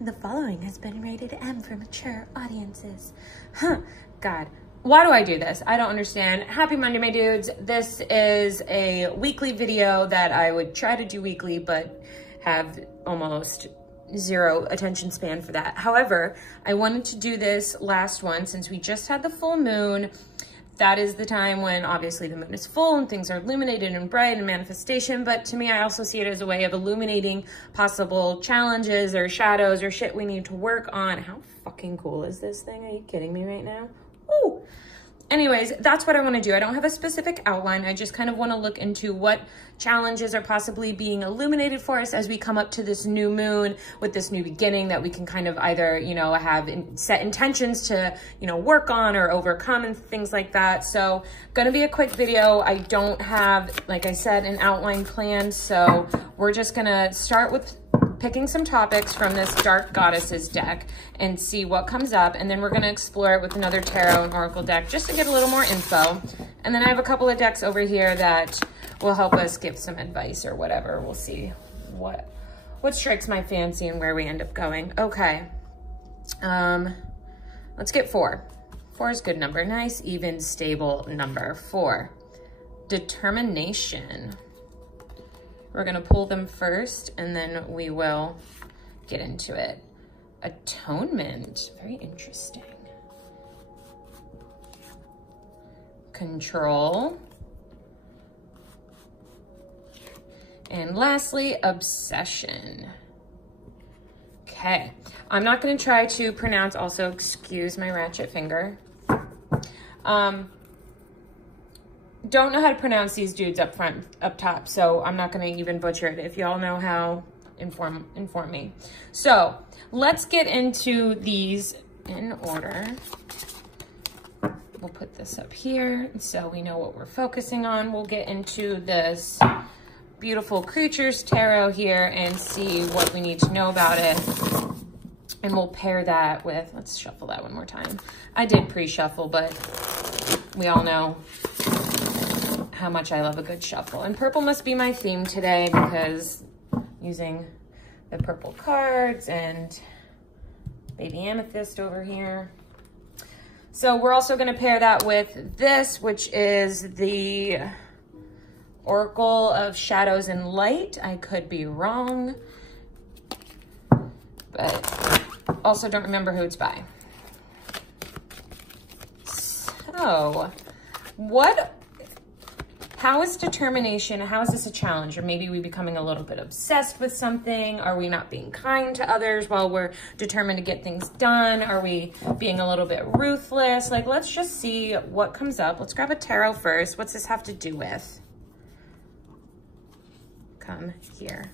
The following has been rated M for mature audiences. Huh, God. Why do I do this? I don't understand. Happy Monday, my dudes. This is a weekly video that I would try to do weekly, but have almost zero attention span for that. However, I wanted to do this last one since we just had the full moon. That is the time when obviously the moon is full and things are illuminated and bright and manifestation. But to me, I also see it as a way of illuminating possible challenges or shadows or shit we need to work on. How fucking cool is this thing? Are you kidding me right now? Woo! Anyways, that's what I want to do. I don't have a specific outline. I just kind of want to look into what challenges are possibly being illuminated for us as we come up to this new moon with this new beginning that we can kind of either, you know, have set intentions to, you know, work on or overcome and things like that. So gonna be a quick video. I don't have, like I said, an outline planned. So we're just gonna start with picking some topics from this Dark Goddesses deck and see what comes up. And then we're gonna explore it with another tarot and oracle deck just to get a little more info. And then I have a couple of decks over here that will help us give some advice or whatever. We'll see what strikes my fancy and where we end up going. Okay, let's get 4. 4 is a good number. Nice, even, stable number. 4. Determination. We're gonna pull them first and then we will get into it. Atonement, very interesting. Control. And lastly, obsession. Okay, I'm not gonna try to pronounce, also excuse my ratchet finger. Don't know how to pronounce these dudes up top, so I'm not gonna even butcher it. If y'all know how, inform me. So let's get into these in order. We'll put this up here so we know what we're focusing on. We'll get into this beautiful creatures tarot here and see what we need to know about it. And we'll pair that with, let's shuffle that one more time. I did pre-shuffle, but we all know how much I love a good shuffle. And purple must be my theme today because using the purple cards and baby amethyst over here. So we're also gonna pair that with this, which is the Oracle of Shadows and Light. I could be wrong, but also don't remember who it's by. So how is determination, how is this a challenge? Or maybe we becoming a little bit obsessed with something? Are we not being kind to others while we're determined to get things done? Are we being a little bit ruthless? Like, let's just see what comes up. Let's grab a tarot first. What's this have to do with? Come here.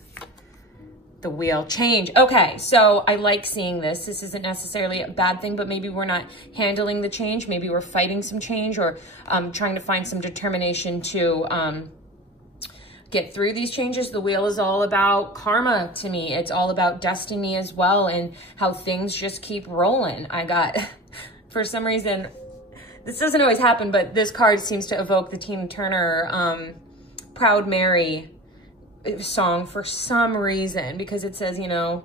The wheel, change. Okay, so I like seeing this. This isn't necessarily a bad thing, but maybe we're not handling the change. Maybe we're fighting some change or trying to find some determination to get through these changes. The wheel is all about karma to me. It's all about destiny as well and how things just keep rolling. I got, for some reason, this doesn't always happen, but this card seems to evoke the Tina Turner Proud Mary song for some reason, because it says, you know,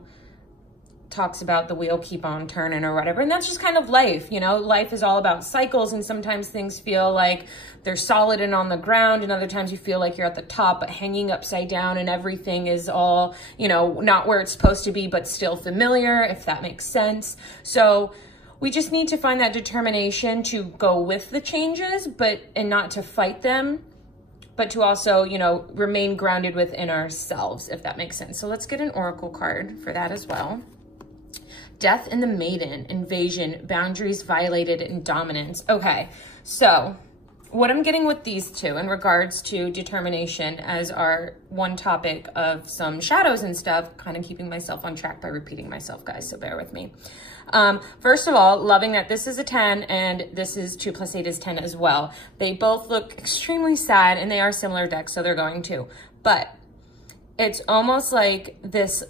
talks about the wheel keep on turning or whatever. And that's just kind of life, you know, life is all about cycles. And sometimes things feel like they're solid and on the ground. And other times you feel like you're at the top, but hanging upside down and everything is all, you know, not where it's supposed to be, but still familiar, if that makes sense. So we just need to find that determination to go with the changes, and not to fight them, but to also, you know, remain grounded within ourselves, if that makes sense. So let's get an oracle card for that as well. Death and the Maiden, invasion, boundaries violated, and dominance. Okay, so what I'm getting with these two in regards to determination as our one topic of some shadows and stuff, kind of keeping myself on track by repeating myself, guys, so bear with me. First of all, loving that this is a 10 and this is 2 + 8 is 10 as well. They both look extremely sad and they are similar decks, so they're going to. But it's almost like this,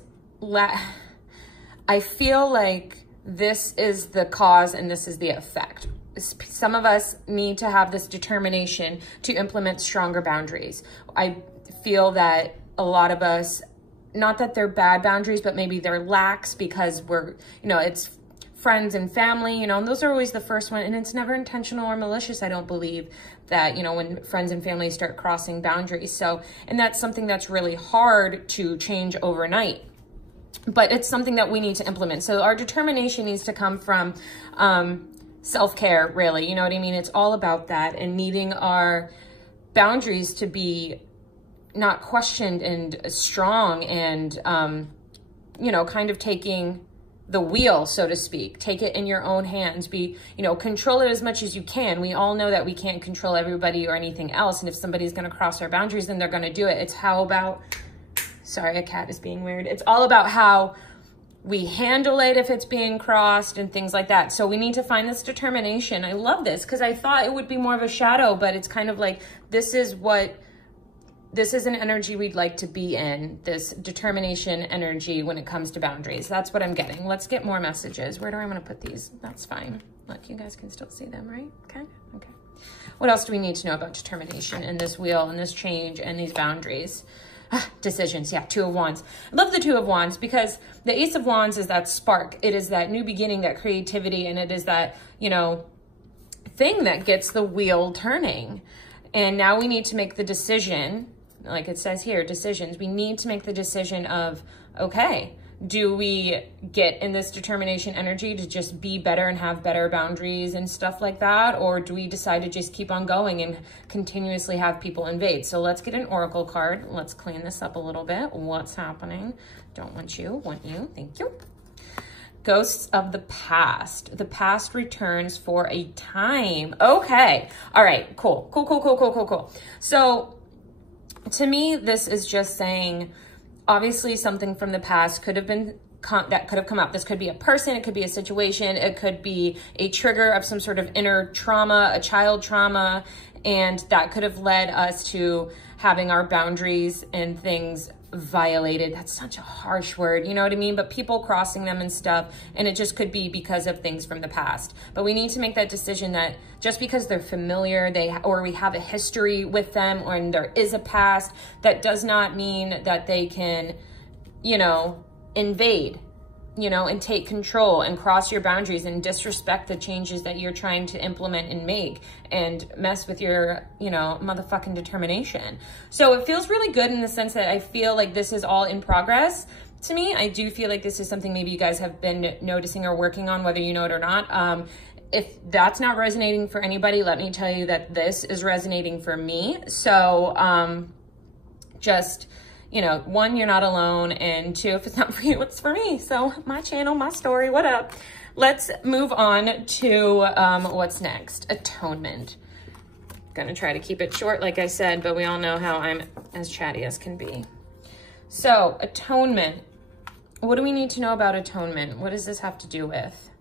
I feel like this is the cause and this is the effect. Some of us need to have this determination to implement stronger boundaries. I feel that a lot of us not that they're bad boundaries, but maybe they're lax because we're, it's friends and family, and those are always the first one. And it's never intentional or malicious, I don't believe, that, when friends and family start crossing boundaries. So, and that's something that's really hard to change overnight, but it's something that we need to implement. So our determination needs to come from self-care, really. You know what I mean? It's all about that, and needing our boundaries to be not questioned and strong, and, kind of taking the wheel, so to speak. Take it in your own hands. Control it as much as you can. We all know that we can't control everybody or anything else. And if somebody's going to cross our boundaries, then they're going to do it. It's how about, sorry, a cat is being weird. It's all about how we handle it if it's being crossed and things like that. So we need to find this determination. I love this because I thought it would be more of a shadow, but it's kind of like, this is an energy we'd like to be in, this determination energy when it comes to boundaries. That's what I'm getting. Let's get more messages. Where do I want to put these? That's fine. Look, you guys can still see them, right? Okay. Okay. What else do we need to know about determination and this wheel and this change and these boundaries? Decisions. Yeah. Two of Wands. I love the Two of Wands because the Ace of Wands is that spark. It is that new beginning, that creativity, and it is that, thing that gets the wheel turning. And now we need to make the decision. Like it says here, decisions. We need to make the decision of, okay, do we get in this determination energy to just be better and have better boundaries and stuff like that? Or do we decide to just keep on going and continuously have people invade? So let's get an oracle card. Let's clean this up a little bit. What's happening? Don't want you, want you. Thank you. Ghosts of the past. The past returns for a time. Okay. All right. Cool. Cool. So to me, this is just saying, obviously something from the past could have come up. This could be a person, it could be a situation, it could be a trigger of some sort of inner trauma, a child trauma, and that could have led us to having our boundaries and things violated. That's such a harsh word, you know what I mean? But people crossing them and stuff, and it just could be because of things from the past. But we need to make that decision that just because they're familiar, or we have a history with them, or there is a past, that does not mean that they can, invade, and take control and cross your boundaries and disrespect the changes that you're trying to implement and make and mess with your, motherfucking determination. So it feels really good in the sense that I feel like this is all in progress. To me, I do feel like this is something maybe you guys have been noticing or working on, whether you know it or not. If that's not resonating for anybody, let me tell you that this is resonating for me. So just, one, you're not alone, and two, if it's not for you, it's for me. So my channel, my story, what up? Let's move on to what's next. Atonement. Gonna try to keep it short, like I said, but we all know how I'm as chatty as can be. So atonement. What do we need to know about atonement? What does this have to do with?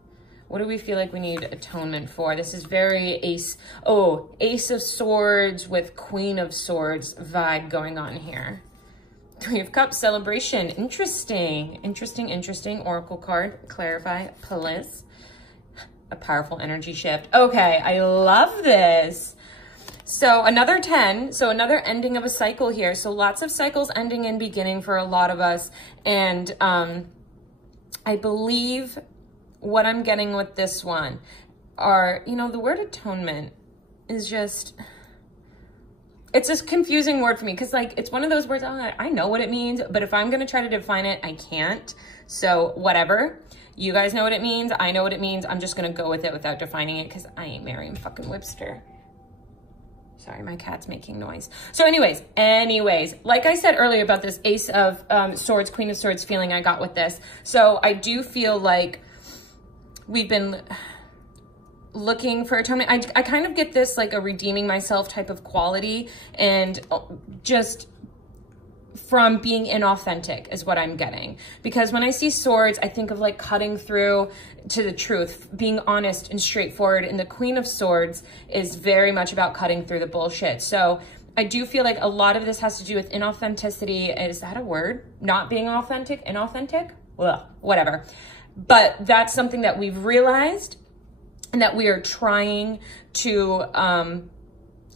What do we feel like we need atonement for? This is very Ace of Swords with Queen of Swords vibe going on here. Three of Cups, celebration. Interesting. Oracle card, clarify, please. A powerful energy shift. Okay, I love this. So another 10, so another ending of a cycle here. So lots of cycles ending and beginning for a lot of us. And I believe what I'm getting with this one are, the word atonement is just, it's a confusing word for me because it's one of those words, I know what it means, but if I'm going to try to define it, I can't. So whatever. You guys know what it means. I know what it means. I'm just going to go with it without defining it because I ain't Merriam fucking Webster. Sorry, my cat's making noise. So anyways, like I said earlier about this Ace of Swords, Queen of Swords feeling I got with this. So I do feel like we've been looking for atonement. I kind of get this like a redeeming myself type of quality, and just from being inauthentic is what I'm getting. Because when I see swords, I think of like cutting through to the truth, being honest and straightforward. And the Queen of Swords is very much about cutting through the bullshit. So I do feel like a lot of this has to do with inauthenticity. Is that a word? Not being authentic? Inauthentic? Well, whatever. But that's something that we've realized and that we are trying to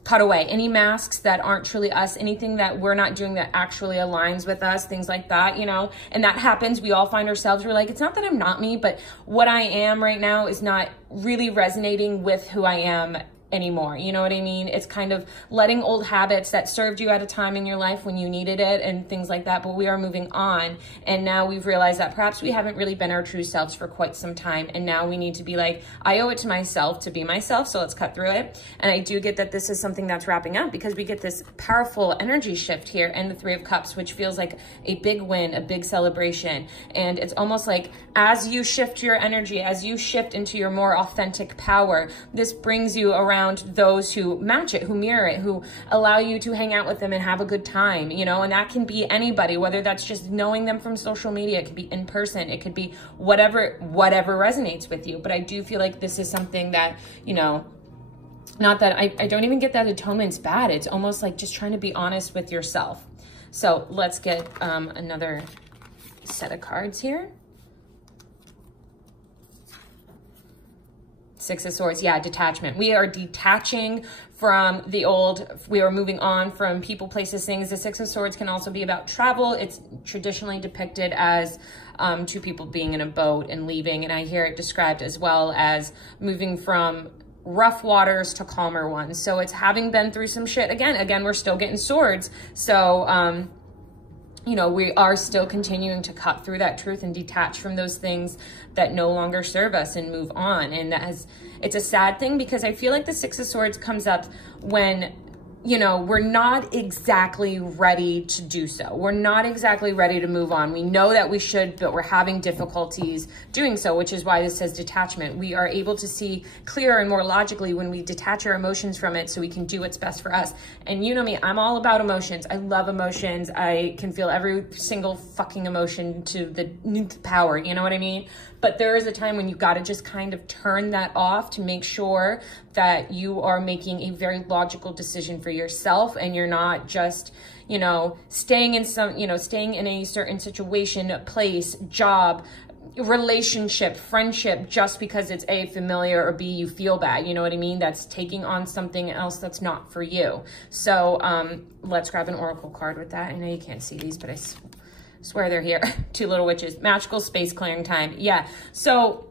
cut away. Any masks that aren't truly us, anything that we're not doing that actually aligns with us, things like that, you know, and that happens. We all find ourselves, we're like, it's not that I'm not me, but what I am right now is not really resonating with who I am anymore. You know what I mean? It's kind of letting old habits that served you at a time in your life when you needed it and things like that. But we are moving on. And now we've realized that perhaps we haven't really been our true selves for quite some time. And now we need to be like, I owe it to myself to be myself. So let's cut through it. And I do get that this is something that's wrapping up because we get this powerful energy shift here and the Three of Cups, which feels like a big win, a big celebration. And it's almost like as you shift your energy, as you shift into your more authentic power, this brings you around those who match it, who mirror it, who allow you to hang out with them and have a good time, you know, and that can be anybody, whether that's just knowing them from social media, it could be in person, it could be whatever resonates with you. But I do feel like this is something that, you know, not that I don't even get that atonement's bad. It's almost like just trying to be honest with yourself. So let's get another set of cards here. Six of Swords, yeah, detachment. We are detaching from the old. We are moving on from people, places, things. The Six of Swords can also be about travel. It's traditionally depicted as two people being in a boat and leaving. And I hear it described as well as moving from rough waters to calmer ones. So it's having been through some shit. Again, we're still getting swords. So, you know, we are still continuing to cut through that truth and detach from those things that no longer serve us and move on. And it's a sad thing because I feel like the Six of Swords comes up when, you know, we're not exactly ready to do so. We're not exactly ready to move on. We know that we should, but we're having difficulties doing so, which is why this says detachment. We are able to see clearer and more logically when we detach our emotions from it so we can do what's best for us. And you know me, I'm all about emotions. I love emotions. I can feel every single fucking emotion to the nth power, you know what I mean? But there is a time when you got to just kind of turn that off to make sure that you are making a very logical decision for yourself and you're not just, you know, staying in a certain situation, place, job, relationship, friendship, just because it's A, familiar, or B, you feel bad. You know what I mean? That's taking on something else that's not for you. So let's grab an oracle card with that. I know you can't see these, but I swear they're here. Two little witches. Magical space clearing time. Yeah. So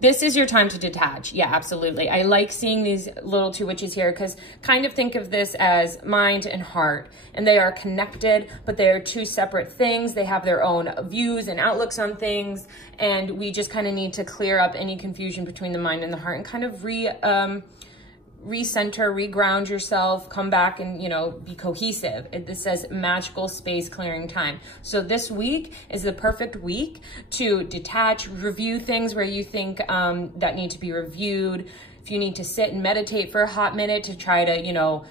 this is your time to detach. Yeah, absolutely. I like seeing these little two witches here because kind of think of this as mind and heart, and they are connected, but they are two separate things. They have their own views and outlooks on things, and we just kind of need to clear up any confusion between the mind and the heart and kind of recenter, reground yourself, come back and, you know, be cohesive. This says magical space clearing time. So this week is the perfect week to detach, review things where you think that need to be reviewed. If you need to sit and meditate for a hot minute to try to, you know,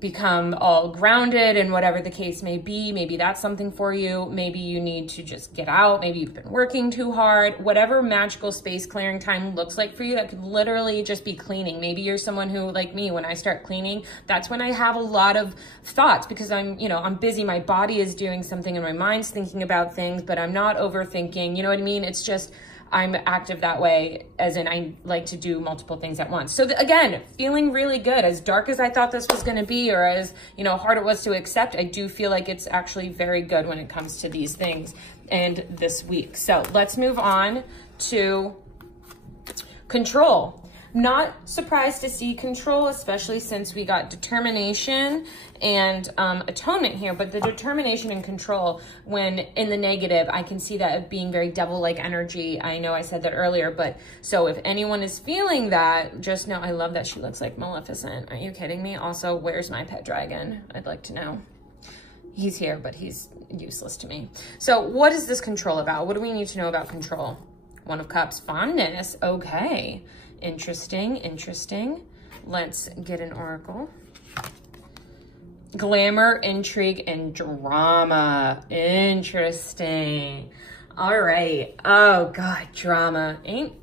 become all grounded and whatever the case may be, maybe that's something for you. Maybe you need to just get out. Maybe you've been working too hard. Whatever magical space clearing time looks like for you, that could literally just be cleaning. Maybe you're someone who, like me, when I start cleaning, that's when I have a lot of thoughts because I'm busy. My body is doing something and my mind's thinking about things, but I'm not overthinking. You know what I mean? It's just, I'm active that way, as in I like to do multiple things at once. So again, feeling really good. As dark as I thought this was going to be, or as, you know, hard it was to accept, I do feel like it's actually very good when it comes to these things and this week. So let's move on to control. Not surprised to see control, especially since we got determination and atonement here, but the determination and control, when in the negative, I can see that being very devil-like energy. I know I said that earlier, but so if anyone is feeling that, just know, I love that she looks like Maleficent. Are you kidding me? Also, where's my pet dragon? I'd like to know. He's here, but he's useless to me. So what is this control about? What do we need to know about control? One of Cups, fondness. Okay. Interesting, interesting. Let's get an oracle. Glamour, intrigue, and drama. Interesting. All right. Oh God, drama. Ain't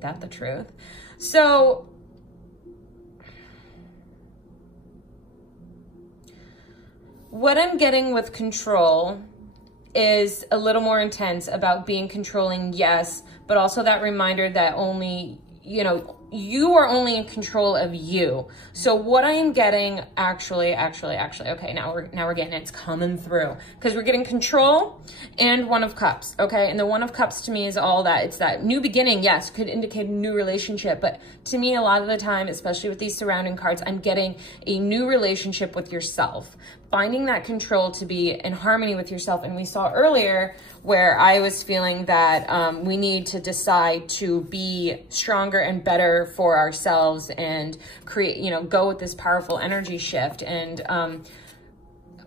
that the truth? So what I'm getting with control is a little more intense about being controlling, yes, but also that reminder that only, you know, you are only in control of you. So what I am getting, actually, okay, now we're getting it. It's coming through, because we're getting control and One of Cups, okay? And the One of Cups to me is all that. It's that new beginning, yes, could indicate a new relationship, but to me, a lot of the time, especially with these surrounding cards, I'm getting a new relationship with yourself, finding that control to be in harmony with yourself. And we saw earlier where I was feeling that we need to decide to be stronger and better for ourselves and create, you know, go with this powerful energy shift. And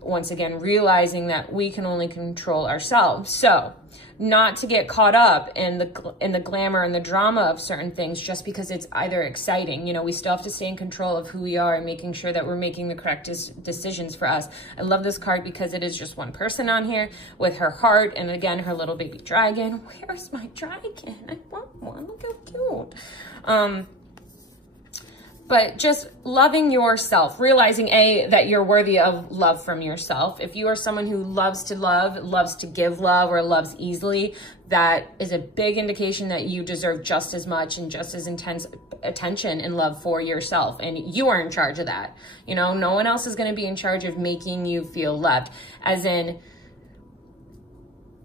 once again, realizing that we can only control ourselves. So not to get caught up in the glamour and the drama of certain things just because it's either exciting. You know, we still have to stay in control of who we are and making sure that we're making the correct decisions for us. I love this card because it is just one person on here with her heart and again, her little baby dragon. Where's my dragon? I want one. Look how cute. But just loving yourself, realizing that you're worthy of love from yourself. If you are someone who loves to love, loves to give love, or loves easily, that is a big indication that you deserve just as much and just as intense attention and love for yourself. And you are in charge of that. You know, no one else is going to be in charge of making you feel loved. As in,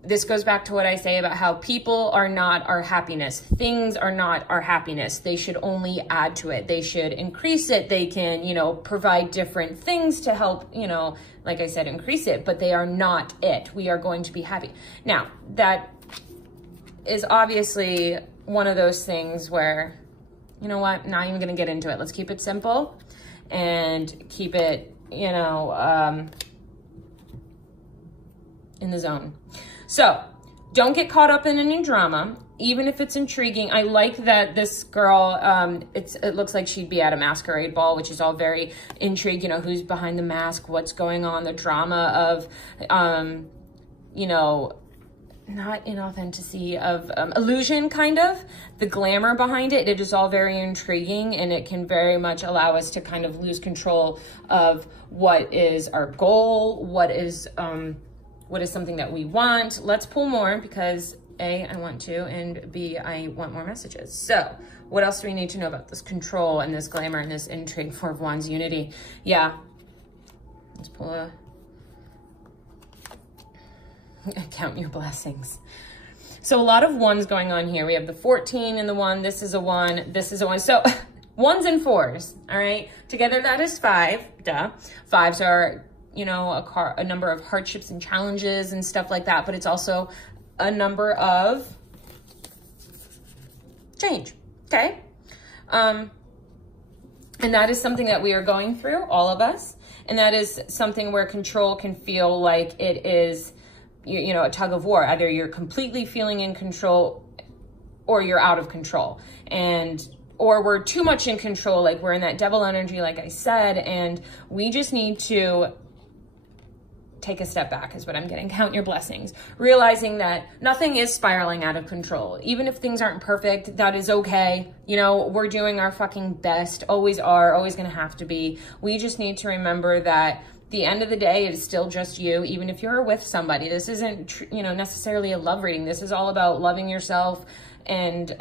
this goes back to what I say about how people are not our happiness. Things are not our happiness. They should only add to it. They should increase it. They can, you know, provide different things to help, you know, like I said, increase it, but they are not it. We are going to be happy. Now, that is obviously one of those things where, you know what, not even going to get into it. Let's keep it simple and keep it, you know, in the zone. So don't get caught up in any drama, even if it's intriguing. I like that this girl, it looks like she'd be at a masquerade ball, which is all very intrigued, you know, who's behind the mask, what's going on, the drama of, you know, not inauthenticity of illusion, kind of the glamour behind it. It is all very intriguing, and it can very much allow us to kind of lose control of what is our goal, what is something that we want. Let's pull more because A, I want to, and B, I want more messages. So what else do we need to know about this control and this glamour and this intrigue? Four of Wands, unity. Yeah, let's pull a, count your blessings. So a lot of ones going on here. We have the 14 and the 1. This is a 1. This is a 1. So 1s and 4s, all right? Together that is 5, duh. 5s are, you know, a number of hardships and challenges and stuff like that, but it's also a number of change, okay? And that is something that we are going through, all of us, and that is something where control can feel like it is, you know, a tug of war. Either you're completely feeling in control or you're out of control, or we're too much in control, like we're in that devil energy, like I said, and we just need to take a step back is what I'm getting. Count your blessings. Realizing that nothing is spiraling out of control. Even if things aren't perfect, that is okay. You know, we're doing our fucking best. Always are. Always going to have to be. We just need to remember that the end of the day, it is still just you, even if you're with somebody. This isn't, you know, necessarily a love reading. This is all about loving yourself and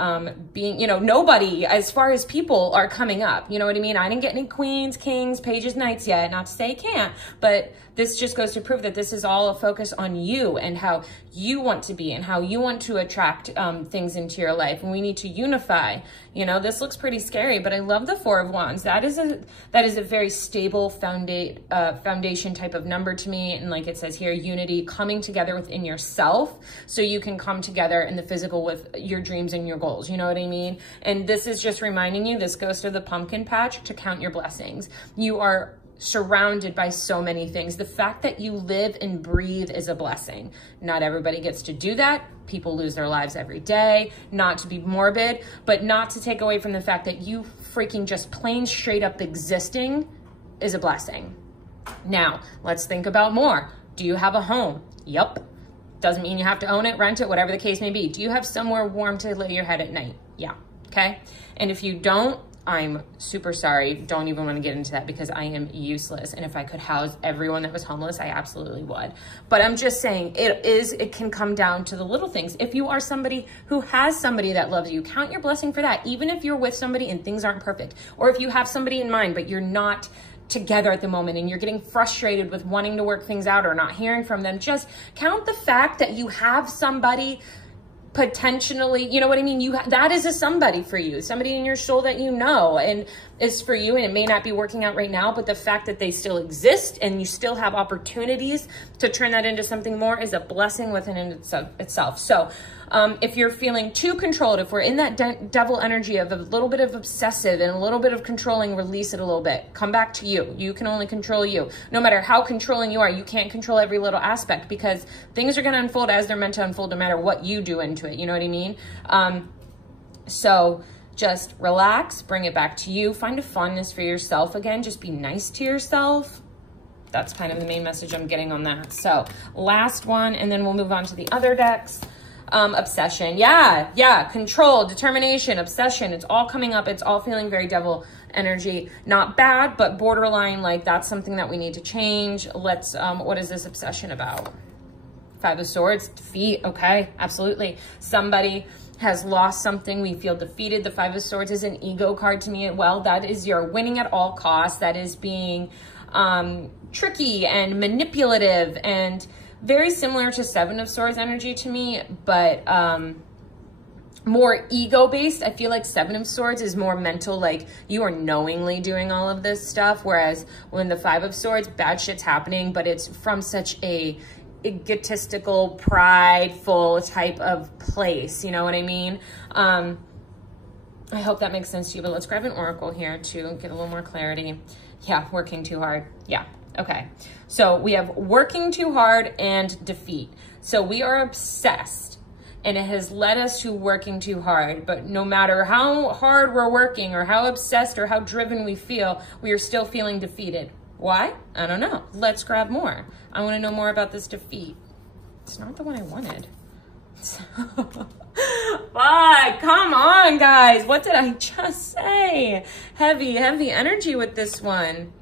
being, you know, nobody, as far as people are coming up, you know what I mean? I didn't get any queens, kings, pages, knights yet, not to say I can't, but this just goes to prove that this is all a focus on you and how you want to be and how you want to attract things into your life. And we need to unify. You know, this looks pretty scary, but I love the 4 of Wands. That is a very stable foundation type of number to me. And like it says here, unity, coming together within yourself so you can come together in the physical with your dreams and your goals. You know what I mean? And this is just reminding you, this goes to the pumpkin patch, to count your blessings. You are surrounded by so many things. The fact that you live and breathe is a blessing. Not everybody gets to do that. People lose their lives every day. Not to be morbid, but not to take away from the fact that you freaking just plain straight up existing is a blessing. Now, let's think about more. Do you have a home? Yup. Doesn't mean you have to own it, rent it, whatever the case may be. Do you have somewhere warm to lay your head at night? Yeah. Okay. And if you don't, I'm super sorry. Don't even want to get into that because I am useless. And if I could house everyone that was homeless, I absolutely would. But I'm just saying it can come down to the little things. If you are somebody who has somebody that loves you, count your blessing for that. Even if you're with somebody and things aren't perfect, or if you have somebody in mind, but you're not together at the moment and you're getting frustrated with wanting to work things out or not hearing from them, just count the fact that you have somebody potentially, you know what I mean? That is a somebody for you, somebody in your soul that you know and is for you, and it may not be working out right now, but the fact that they still exist and you still have opportunities to turn that into something more is a blessing within itself. So if you're feeling too controlled, if we're in that devil energy of a little bit of obsessive and a little bit of controlling, release it a little bit. Come back to you. You can only control you. No matter how controlling you are, you can't control every little aspect because things are going to unfold as they're meant to unfold no matter what you do into it. You know what I mean? So just relax, bring it back to you. Find a fondness for yourself again. Just be nice to yourself. That's kind of the main message I'm getting on that. So last one, and then we'll move on to the other decks. Obsession. Yeah. Control, determination, obsession. It's all coming up. It's all feeling very devil energy. Not bad, but borderline, like that's something that we need to change. Let's, what is this obsession about? Five of Swords, defeat. Okay, absolutely. Somebody has lost something. We feel defeated. The Five of Swords is an ego card to me. Well, that is your winning at all costs. That is being tricky and manipulative and very similar to Seven of Swords energy to me, but more ego-based. I feel like Seven of Swords is more mental, like you are knowingly doing all of this stuff, whereas when the Five of Swords, bad shit's happening, but it's from such a egotistical, prideful type of place. You know what I mean? I hope that makes sense to you, but let's grab an oracle here to get a little more clarity. Yeah, working too hard. Yeah. Okay, so we have working too hard and defeat. So we are obsessed and it has led us to working too hard. But no matter how hard we're working or how obsessed or how driven we feel, we are still feeling defeated. Why? I don't know. Let's grab more. I want to know more about this defeat. It's not the one I wanted. Fuck, come on, guys. What did I just say? Heavy energy with this one.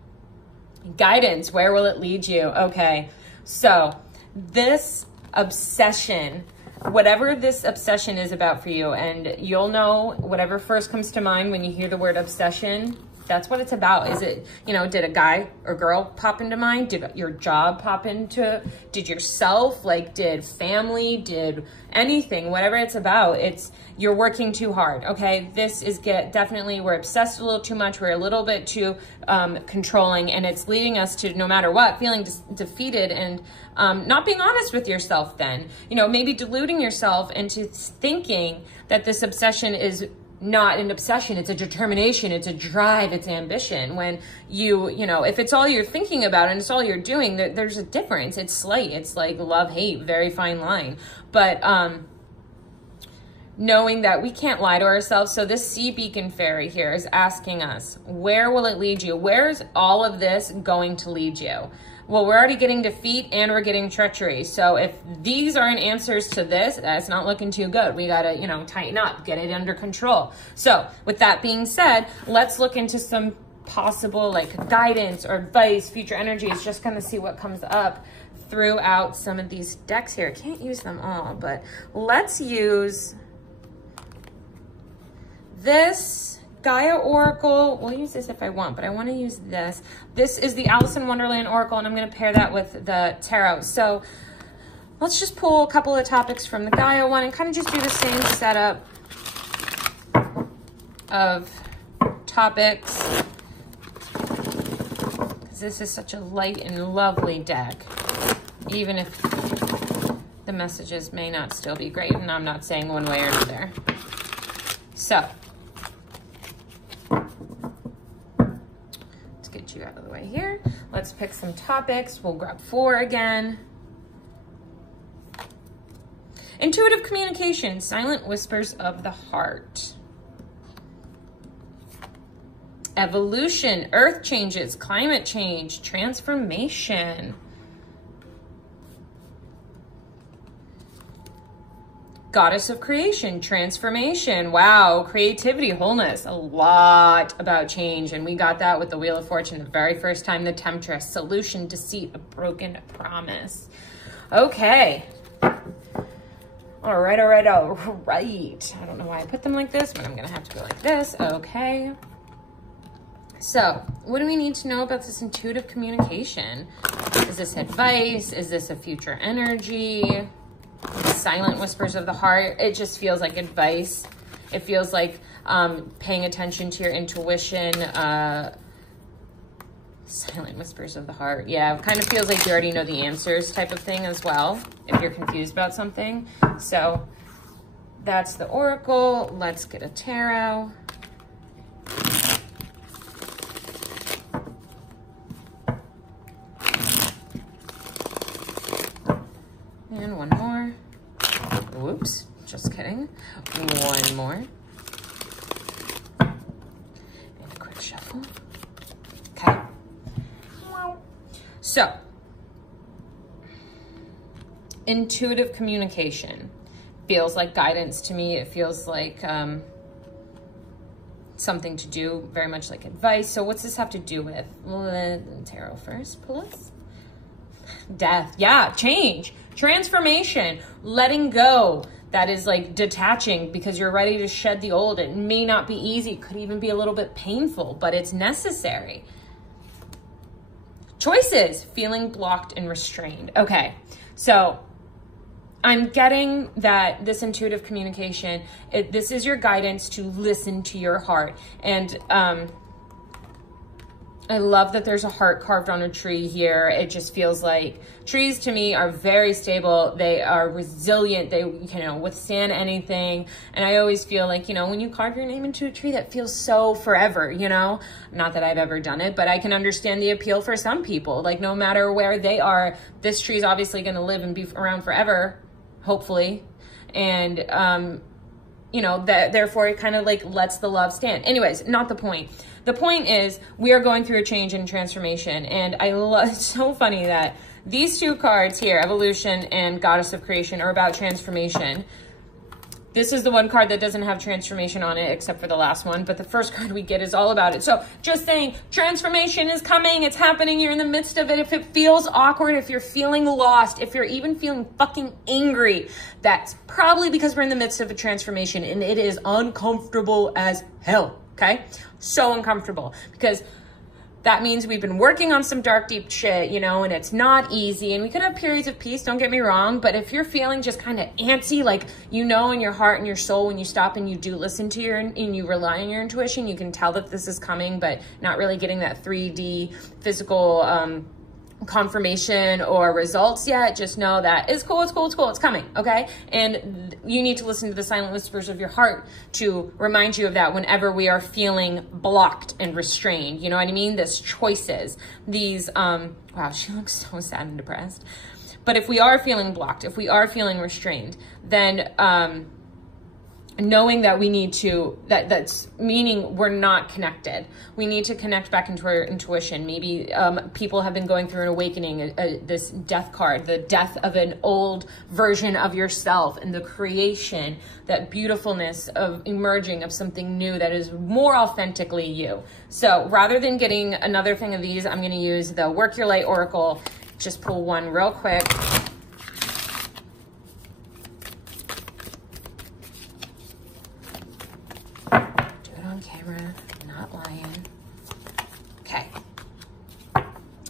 Guidance, where will it lead you? Okay, so this obsession, whatever this obsession is about for you, and you'll know whatever first comes to mind when you hear the word obsession, that's what it's about. Is it, you know, did a guy or girl pop into mind? Did your job pop into, did yourself, like did family, did anything, whatever it's about, it's you're working too hard, okay? This is definitely, we're obsessed a little too much. We're a little bit too controlling, and it's leading us to, no matter what, feeling defeated and not being honest with yourself then. You know, maybe deluding yourself into thinking that this obsession is not an obsession, it's a determination, it's a drive, it's ambition. When you know, if it's all you're thinking about and it's all you're doing, there's a difference. It's slight. It's like love, hate, very fine line. But knowing that we can't lie to ourselves. So this sea beacon fairy here is asking us, where will it lead you? Where's all of this going to lead you? Well, we're already getting defeat and we're getting treachery. So if these aren't answers to this, that's not looking too good. We gotta, you know, tighten up, get it under control. So with that being said, let's look into some possible like guidance or advice, future energies, just kind of see what comes up throughout some of these decks here. I can't use them all, but let's use this Gaia Oracle. We'll use this if I want, but I want to use this. This is the Alice in Wonderland Oracle, and I'm going to pair that with the Tarot. So let's just pull a couple of topics from the Gaia one and kind of just do the same setup of topics, because this is such a light and lovely deck, even if the messages may not still be great, and I'm not saying one way or another. So get you out of the way here. Let's pick some topics. We'll grab 4 again. Intuitive communication, silent whispers of the heart. Evolution, earth changes, climate change, transformation. Goddess of creation, transformation. Wow, creativity, wholeness, a lot about change. And we got that with the Wheel of Fortune the very first time, the Temptress, solution, deceit, a broken promise. Okay. All right. I don't know why I put them like this, but I'm gonna have to go like this. Okay. So what do we need to know about this intuitive communication? Is this advice? Is this a future energy? Silent whispers of the heart. It just feels like advice. It feels like paying attention to your intuition. Silent whispers of the heart. Yeah, it kind of feels like you already know the answers type of thing as well, if you're confused about something. So that's the oracle. Let's get a tarot. And one more. Whoops, just kidding. One more. And a quick shuffle. Okay. So, intuitive communication feels like guidance to me. It feels like something to do, very much like advice. So what's this have to do with? Tarot first, pull us. Death, yeah, change, transformation, letting go. That is like detaching because you're ready to shed the old. It may not be easy, it could even be a little bit painful, but it's necessary. Choices, feeling blocked and restrained. Okay, so I'm getting that this intuitive communication, this is your guidance to listen to your heart. And I love that there's a heart carved on a tree here. It just feels like trees to me are very stable. They are resilient. They withstand anything. And I always feel like, when you carve your name into a tree, that feels so forever, Not that I've ever done it, but I can understand the appeal for some people. Like no matter where they are, this tree is obviously going to live and be around forever, hopefully. And, therefore it kind of like lets the love stand. Anyways, not the point. The point is we are going through a change and transformation. And it's so funny that these two cards here, Evolution and Goddess of Creation, are about transformation. This is the one card that doesn't have transformation on it, except for the last one. But the first card we get is all about it. So just saying, transformation is coming. It's happening. You're in the midst of it. If it feels awkward, if you're feeling lost, if you're even feeling fucking angry, that's probably because we're in the midst of a transformation and it is uncomfortable as hell. Okay? So uncomfortable because that means we've been working on some dark, deep shit, and it's not easy. And we could have periods of peace, don't get me wrong. But if you're feeling just kind of antsy, like, in your heart and your soul, when you stop and you do listen to and you rely on your intuition, you can tell that this is coming, but not really getting that 3D physical confirmation or results yet. Just know that it's cool, it's coming, okay? And you need to listen to the silent whispers of your heart to remind you of that whenever we are feeling blocked and restrained. You know what I mean? This choices, these, wow, she looks so sad and depressed. But if we are feeling blocked, if we are feeling restrained, then knowing that we need to, that's meaning we're not connected. We need to connect back into our intuition. Maybe people have been going through an awakening, this death card, the death of an old version of yourself and the creation, that beautifulness of emerging of something new that is more authentically you. So rather than getting another thing of these, I'm going to use the Work Your Light Oracle. Just pull one real quick. Camera, not lying. Okay.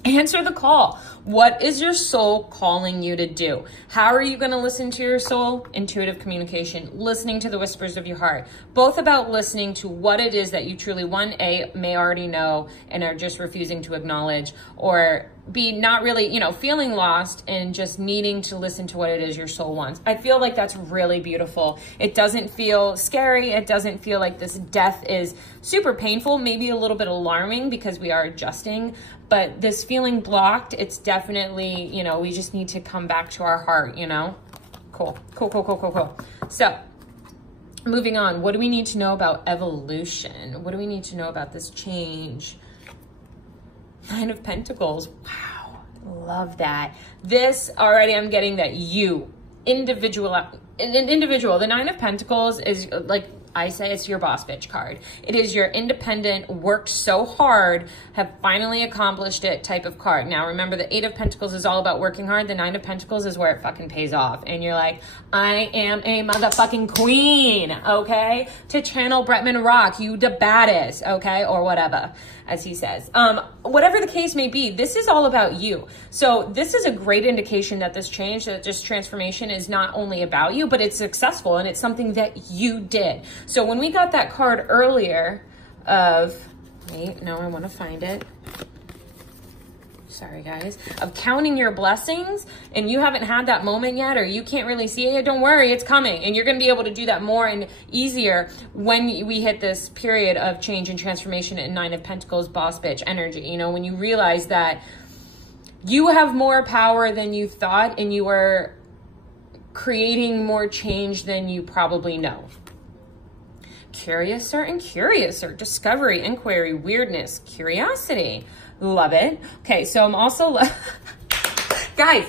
Answer the call. What is your soul calling you to do? How are you going to listen to your soul? Intuitive communication, listening to the whispers of your heart, both about listening to what it is that you truly, one, A, may already know and are just refusing to acknowledge, or B, not really, feeling lost and just needing to listen to what it is your soul wants. I feel like that's really beautiful. It doesn't feel scary. It doesn't feel like this death is super painful, maybe a little bit alarming because we are adjusting, but this feeling blocked, it's definitely, we just need to come back to our heart, Cool. So moving on, what do we need to know about evolution? What do we need to know about this change? Nine of Pentacles. Wow. Love that. This already, I'm getting that you individual. An individual. The Nine of Pentacles is, like I say, it's your boss bitch card. It is your independent, worked so hard, have finally accomplished it type of card. Now, remember, the Eight of Pentacles is all about working hard. The Nine of Pentacles is where it fucking pays off. And you're like, I am a motherfucking queen, okay? To channel Bretman Rock, you the baddest, okay? Or whatever, as he says. Whatever the case may be, this is all about you. So this is a great indication that this change, that this transformation is not only about you, but it's successful and it's something that you did. So when we got that card earlier of, wait, no, I want to find it. Sorry, guys. Of counting your blessings, and you haven't had that moment yet, or you can't really see it, don't worry, it's coming. And you're going to be able to do that more and easier when we hit this period of change and transformation in Nine of Pentacles, boss bitch energy. You know, when you realize that you have more power than you thought, and you are creating more change than you probably know. Curiouser and curiouser. Discovery, inquiry, weirdness, curiosity. Love it. Okay, so I'm also... guys.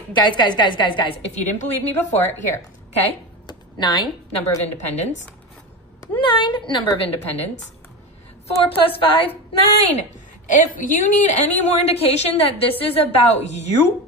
If you didn't believe me before, here, okay? 9, number of independence. 9, number of independence. 4 plus 5, 9. If you need any more indication that this is about you,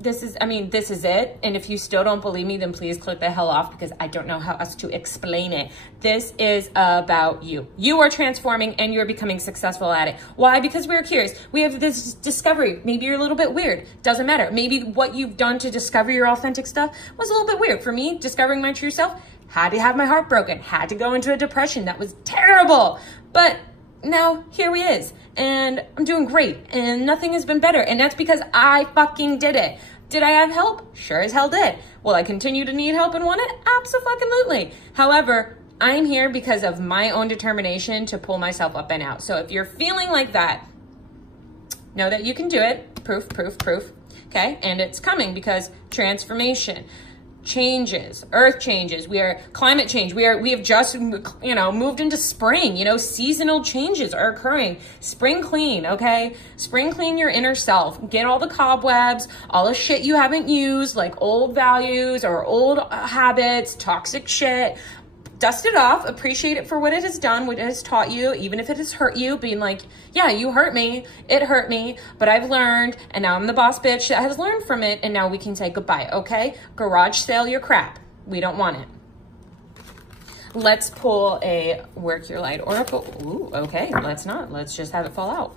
this is it. And if you still don't believe me, then please click the hell off, because I don't know how else to explain it. This is about you. You are transforming and you're becoming successful at it. Why? Because we're curious. We have this discovery. Maybe you're a little bit weird. Doesn't matter. Maybe what you've done to discover your authentic stuff was a little bit weird. For me, discovering my true self, had to have my heart broken, had to go into a depression. That was terrible. But now here he is, and I'm doing great, and nothing has been better. And that's because I fucking did it. Did I have help? Sure as hell did. Will I continue to need help and want it? Absolutely. However, I'm here because of my own determination to pull myself up and out. So if you're feeling like that, know that you can do it. Proof. Okay? And it's coming, because transformation, changes, earth changes, we are climate change, we have just, you know, moved into spring, you know, seasonal changes are occurring. Spring clean, okay? Spring clean your inner self. Get all the cobwebs, all the shit you haven't used, like old values or old habits, toxic shit. Dust it off, appreciate it for what it has done, what it has taught you, even if it has hurt you, being like, yeah, you hurt me, it hurt me, but I've learned, and now I'm the boss bitch that has learned from it, and now we can say goodbye, okay? Garage sale your crap. We don't want it. Let's pull a Work Your Light Oracle. Ooh, okay, let's not. Let's just have it fall out.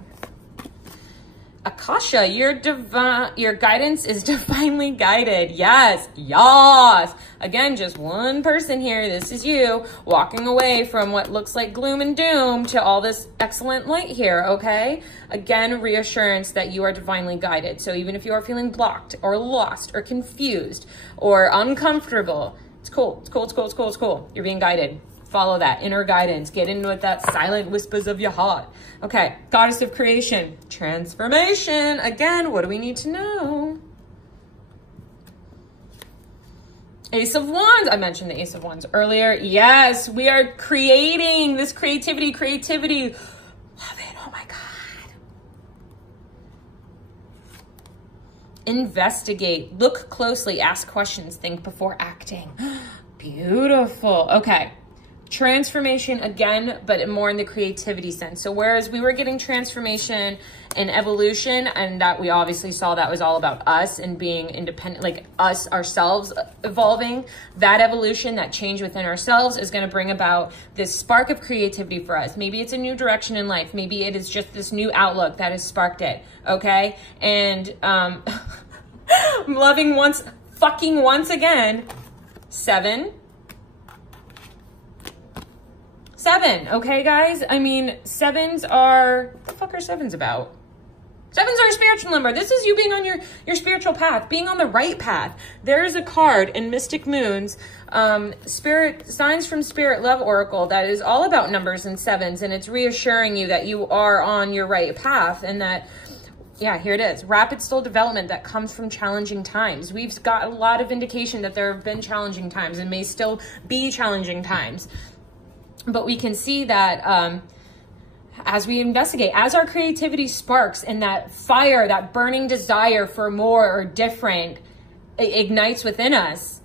Akasha, your guidance is divinely guided. Yes. Again, just one person here. This is you walking away from what looks like gloom and doom to all this excellent light here, okay? Again, reassurance that you are divinely guided. So even if you are feeling blocked or lost or confused or uncomfortable, it's cool. It's cool. You're being guided. Follow that inner guidance. Get in with that silent whispers of your heart. Okay, Goddess of Creation, transformation. Again, what do we need to know? Ace of Wands. I mentioned the Ace of Wands earlier. Yes, we are creating this creativity. Love it. Oh my God. Investigate. Look closely. Ask questions. Think before acting. Beautiful. Okay. Transformation again, but more in the creativity sense. So whereas we were getting transformation and evolution, and that we obviously saw that was all about us and being independent, like us ourselves evolving, that evolution, that change within ourselves is going to bring about this spark of creativity for us. Maybe it's a new direction in life. Maybe it is just this new outlook that has sparked it. Okay. And I'm loving once again, 7. Okay, guys? I mean, 7s are, what the fuck are 7s about? 7s are a spiritual number. This is you being on your spiritual path, being on the right path. There's a card in Mystic Moons, Spirit Signs from Spirit Love Oracle, that is all about numbers and 7s, and it's reassuring you that you are on your right path, and that, yeah, here it is. Rapid soul development that comes from challenging times. We've got a lot of indication that there have been challenging times and may still be challenging times. But we can see that as we investigate, as our creativity sparks and that fire, that burning desire for more or different ignites within us,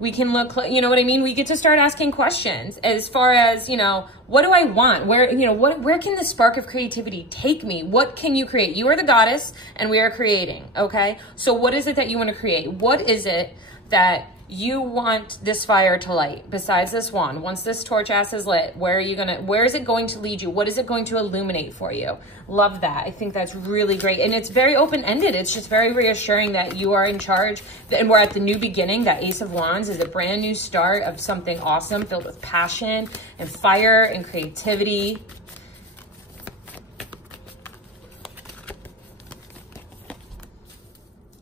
we can look, you know what I mean? We get to start asking questions as far as, you know, what do I want? Where, you know, where can the spark of creativity take me? What can you create? You are the goddess and we are creating, okay? So what is it that you want to create? What is it that you want this fire to light besides this wand? Once this torch ass is lit, where is it going to lead you? What is it going to illuminate for you? Love that. I think that's really great. And it's very open-ended. It's just very reassuring that you are in charge and we're at the new beginning. That Ace of Wands is a brand new start of something awesome filled with passion and fire and creativity.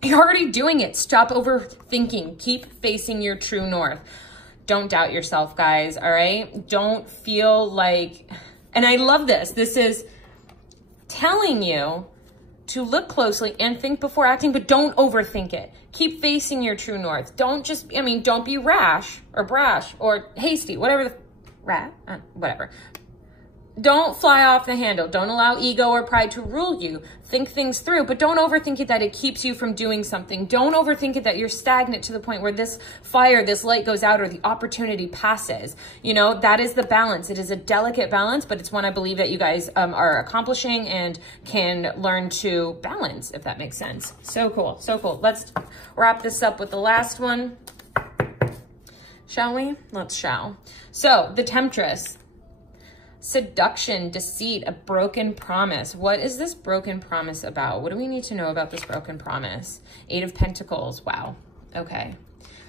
You're already doing it. Stop overthinking. Keep facing your true north. Don't doubt yourself, guys, all right? Don't feel like, and I love this. This is telling you to look closely and think before acting, but don't overthink it. Keep facing your true north. Don't just, I mean, don't be rash or brash or hasty, whatever whatever. Don't fly off the handle. Don't allow ego or pride to rule you. Think things through, but don't overthink it that it keeps you from doing something. Don't overthink it that you're stagnant to the point where this fire, this light goes out or the opportunity passes. You know, that is the balance. It is a delicate balance, but it's one I believe that you guys are accomplishing and can learn to balance, if that makes sense. So cool. So cool. Let's wrap this up with the last one. Shall we? Shall. So the Temptress. Seduction, deceit, a broken promise. What is this broken promise about? What do we need to know about this broken promise? Eight of Pentacles. Wow. Okay.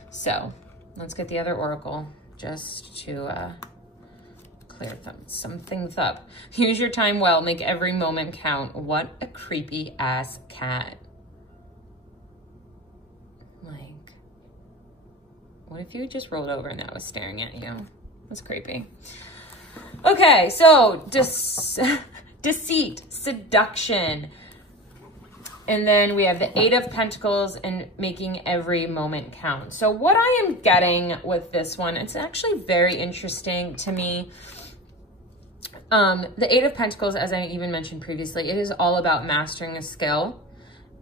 So let's get the other oracle just to clear some things up. Use your time well. Make every moment count. What a creepy ass cat. Like, what if you just rolled over and that was staring at you? That's creepy. Okay, so deceit, seduction. And then we have the Eight of Pentacles and making every moment count. So what I am getting with this one, it's actually very interesting to me. The Eight of Pentacles, as I even mentioned previously, it is all about mastering a skill,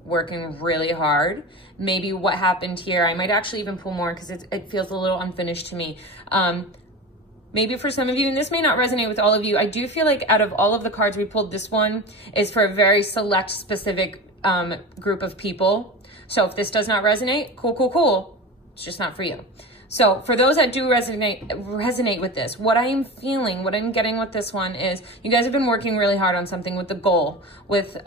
working really hard. Maybe what happened here, I might actually even pull more because it feels a little unfinished to me. Maybe for some of you, and this may not resonate with all of you, I do feel like out of all of the cards we pulled, this one is for a very select, specific group of people. So if this does not resonate, cool. It's just not for you. So for those that do resonate with this, what I am feeling, what I'm getting with this one is you guys have been working really hard on something with the goal, with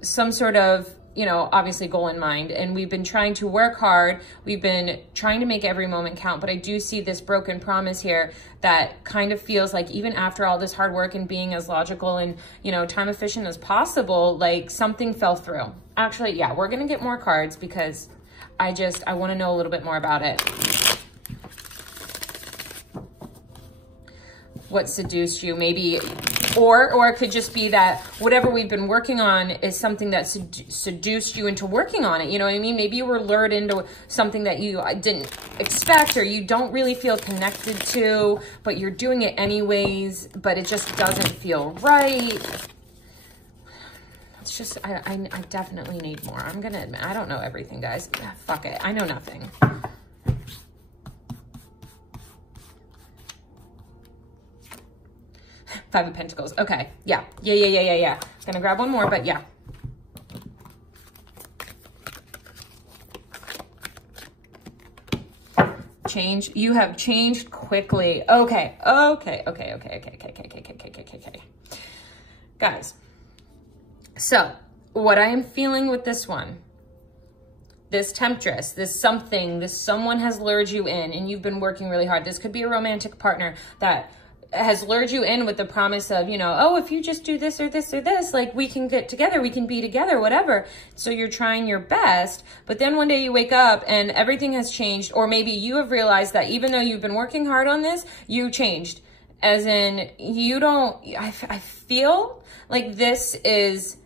some sort of, you know, obviously goal in mind. And we've been trying to work hard. We've been trying to make every moment count. But I do see this broken promise here that kind of feels like even after all this hard work and being as logical and, you know, time efficient as possible, like something fell through. Actually, yeah, we're going to get more cards because I want to know a little bit more about it. What seduced you, maybe, or it could just be that whatever we've been working on is something that seduced you into working on it. You know what I mean? Maybe you were lured into something that you didn't expect or you don't really feel connected to, but you're doing it anyways, but it just doesn't feel right. It's just, I definitely need more. I'm gonna admit, I don't know everything, guys. Fuck it, I know nothing. Five of Pentacles. Okay. Yeah. Gonna grab one more, but yeah. Change. You have changed quickly. Okay. Guys. So what I am feeling with this one, this Temptress, this someone has lured you in and you've been working really hard. This could be a romantic partner that has lured you in with the promise of, you know, oh, if you just do this or this or this, like we can get together, we can be together, whatever. So you're trying your best, but then one day you wake up and everything has changed, or maybe you have realized that even though you've been working hard on this, you changed. As in, you don't, I feel like this is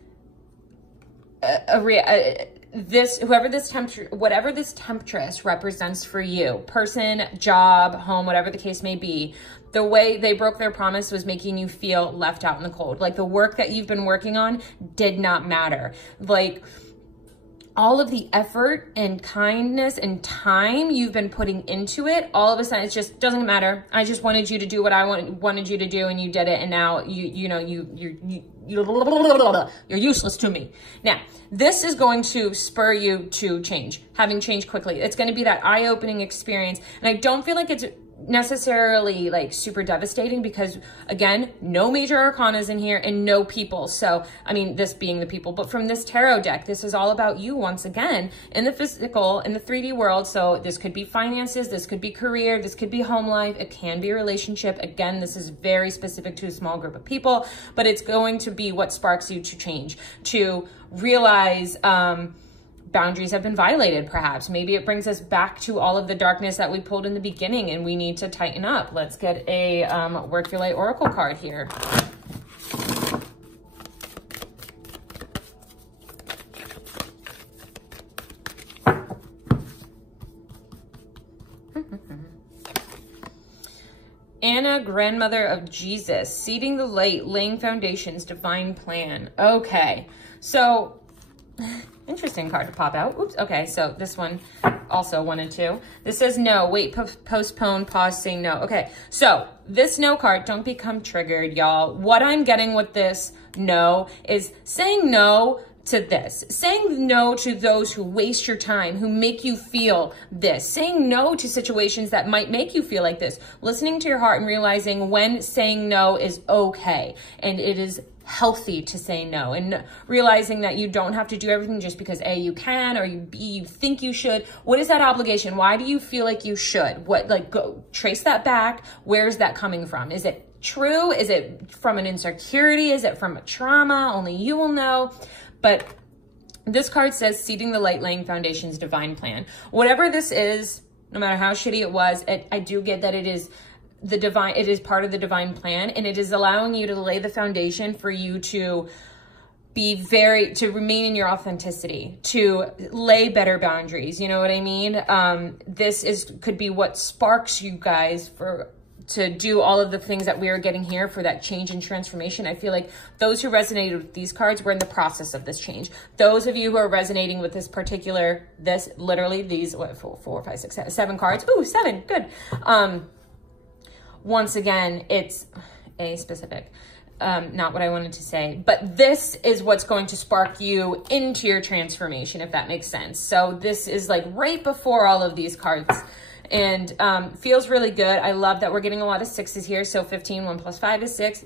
whatever this Temptress represents for you, person, job, home, whatever the case may be, the way they broke their promise was making you feel left out in the cold. Like the work that you've been working on did not matter. Like all of the effort and kindness and time you've been putting into it, all of a sudden it just doesn't matter. I just wanted you to do what I wanted you to do, and you did it, and now you're useless to me. Now, this is going to spur you to change, having change quickly. It's going to be that eye-opening experience, and I don't feel like it's necessarily like super devastating because, again, no major arcanas in here and no people. So, I mean, this being the people, but from this tarot deck, this is all about you once again in the physical, in the 3D world. So this could be finances, this could be career, this could be home life, it can be a relationship. Again, this is very specific to a small group of people, but it's going to be what sparks you to change, to realize, boundaries have been violated, perhaps. Maybe it brings us back to all of the darkness that we pulled in the beginning and we need to tighten up. Let's get a Work Your Light Oracle card here. Anna, grandmother of Jesus, seeding the light, laying foundations, divine plan. Okay, so interesting card to pop out. Oops. Okay, so this one also 1 and 2. This says no, wait, postpone, pause, say no. Okay, so this no card, don't become triggered, y'all. What I'm getting with this no is saying no to this, saying no to those who waste your time, who make you feel this, saying no to situations that might make you feel like this, listening to your heart and realizing when saying no is okay, and it is healthy to say no, and realizing that you don't have to do everything just because A, you can, or B, you think you should. What is that obligation? Why do you feel like you should? What, like, go trace that back. Where's that coming from? Is it true? Is it from an insecurity? Is it from a trauma? Only you will know. But this card says seeding the light, laying foundations, divine plan. Whatever this is, no matter how shitty it was, I do get that it is the divine, it is part of the divine plan, and it is allowing you to lay the foundation for you to to remain in your authenticity, to lay better boundaries. You know what I mean? This could be what sparks you guys to do all of the things that we are getting here for that change and transformation. I feel like those who resonated with these cards were in the process of this change. Those of you who are resonating with these, literally these, what, 4, 5, 6, 7 cards. Ooh, 7, good. Once again, it's a specific, not what I wanted to say, but this is what's going to spark you into your transformation, if that makes sense. So this is like right before all of these cards, and feels really good. I love that we're getting a lot of 6s here. So 15, 1 plus 5 is 6.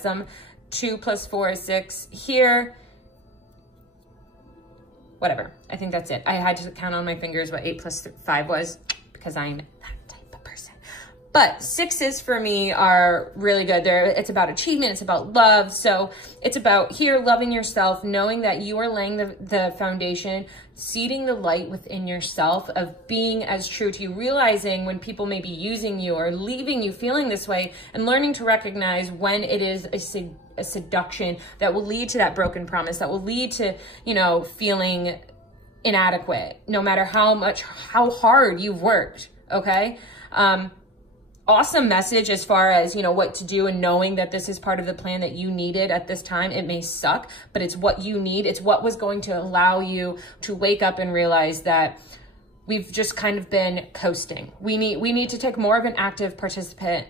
Some 2 plus 4 is 6 here. Whatever. I think that's it. I had to count on my fingers what 8 plus 5 was because I'm that type of person. But 6s for me are really good. It's about achievement. It's about love. So it's about here loving yourself, knowing that you are laying the foundation, seeding the light within yourself of being as true to you, realizing when people may be using you or leaving you feeling this way, and learning to recognize when it is a seduction that will lead to that broken promise, that will lead to, you know, feeling inadequate, no matter how hard you've worked. Okay. Awesome message as far as, you know, what to do, and knowing that this is part of the plan that you needed at this time. It may suck, but it's what you need. It's what was going to allow you to wake up and realize that we've just kind of been coasting. We need to take more of an active participant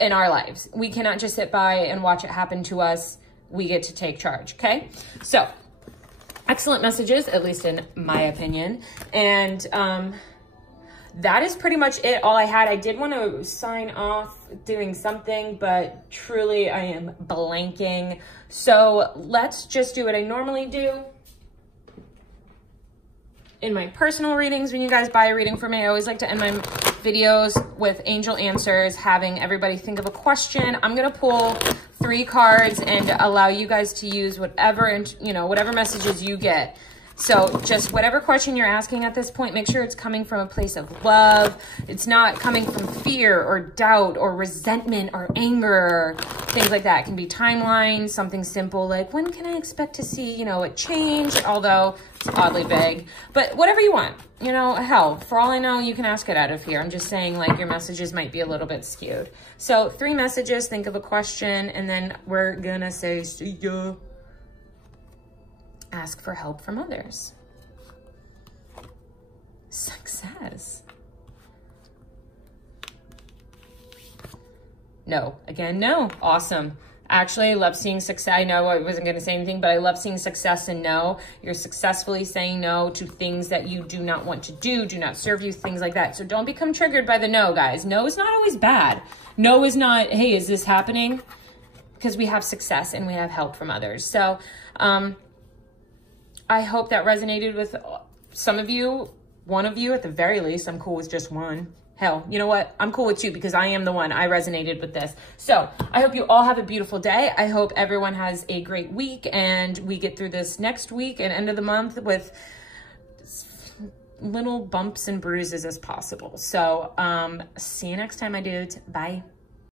in our lives. We cannot just sit by and watch it happen to us. We get to take charge. Okay. So excellent messages, at least in my opinion. And, that is pretty much it, all I had. I did want to sign off doing something, but truly I am blanking. So let's just do what I normally do. In my personal readings, when you guys buy a reading from me, I always like to end my videos with angel answers, having everybody think of a question. I'm going to pull 3 cards and allow you guys to use whatever messages you get. So just whatever question you're asking at this point, make sure it's coming from a place of love. It's not coming from fear or doubt or resentment or anger, things like that. It can be timelines, something simple like, when can I expect to see, you know, a change? Although it's oddly vague, but whatever you want, you know, hell, for all I know, you can ask it out of here. I'm just saying, like, your messages might be a little bit skewed. So 3 messages, think of a question, and then we're gonna say, see ya. Ask for help from others. says. No. Again, no. Awesome. Actually, I love seeing success. I know I wasn't going to say anything, but I love seeing success in no. You're successfully saying no to things that you do not want to do not serve you, things like that. So don't become triggered by the no, guys. No is not always bad. No is not, hey, is this happening? Because we have success and we have help from others. So I hope that resonated with some of you, one of you at the very least. I'm cool with just one. Hell, you know what? I'm cool with two because I am the one. I resonated with this. So I hope you all have a beautiful day. I hope everyone has a great week and we get through this next week and end of the month with little bumps and bruises as possible. So see you next time, my dudes. Bye.